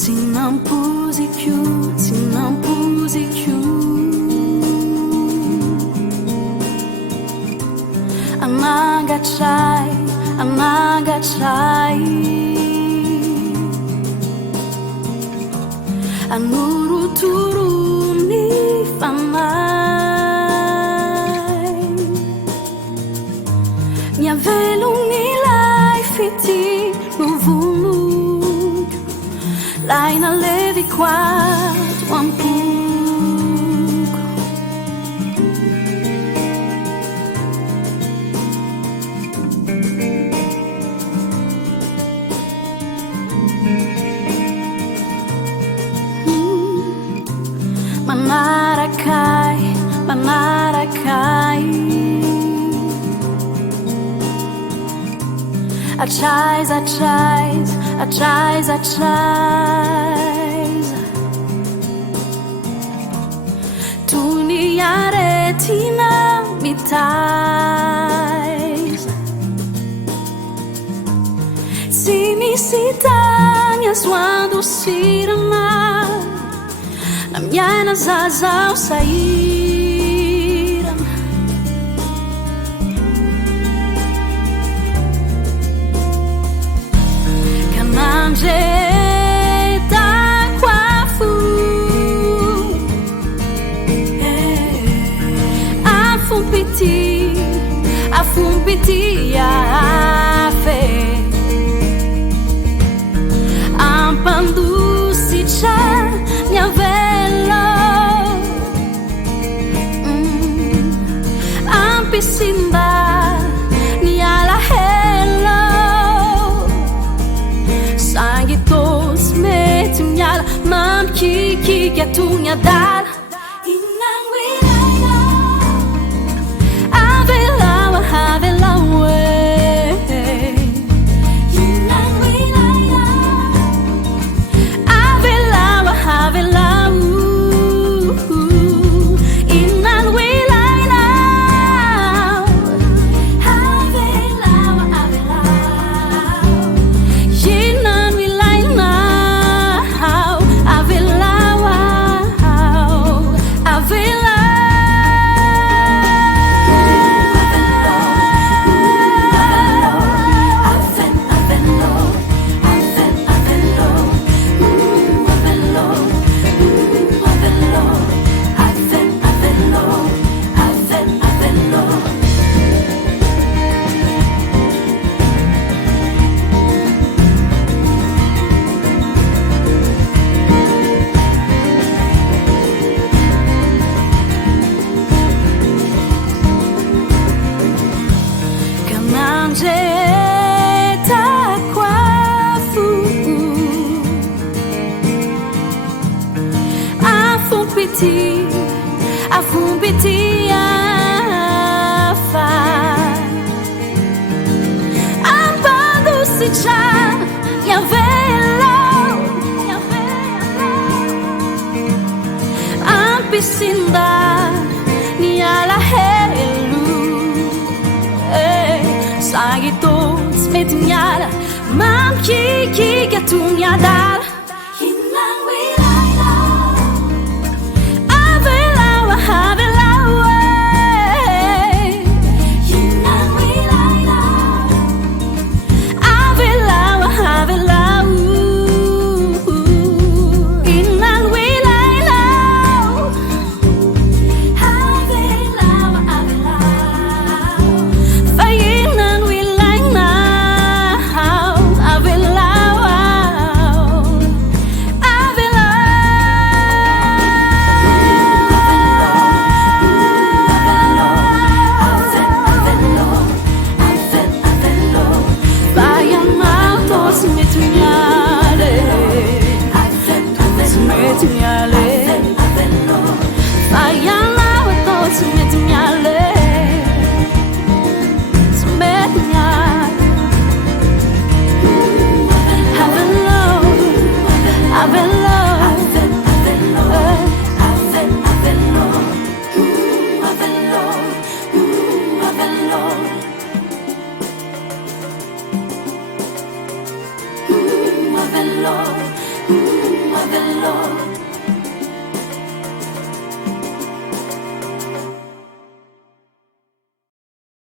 Se não puse più, se não puse più. Anagachai, anagachai. Anuru turu ni famai. Minha velo ni lai fiti no vulug. Lai na levi quatro ampug. Manarakai, manarakai. Achais, achais, achais, achais. Tu ni aretina mitais. Se me citanias quando sirama. Na minha asas ao sair, Kananje Takwafu Afumpiti Afe Ampandu Sicha Minha vela Ampisimba Niala hello Sangitos metunyala Mam kiki gatunya dal Inang wilaya Avelawa havelawe Inang wilaya Avelawa havelawe Inang wilaya Avelawa avelawa Inang wilaya Avelawa avelawa Kananje Takwafu Afumpiti Afa Ampando Sicha Yavelo Ampisinda Niala helu Sagitos metunyala Mam kiki gatunya dal Inang wilaya Avelawa havelawa Inang wilaya Avelawa havelawa Inang wilaya Avelawa avelawa Fayinan wilaya Avelawa Lord. of the Lord.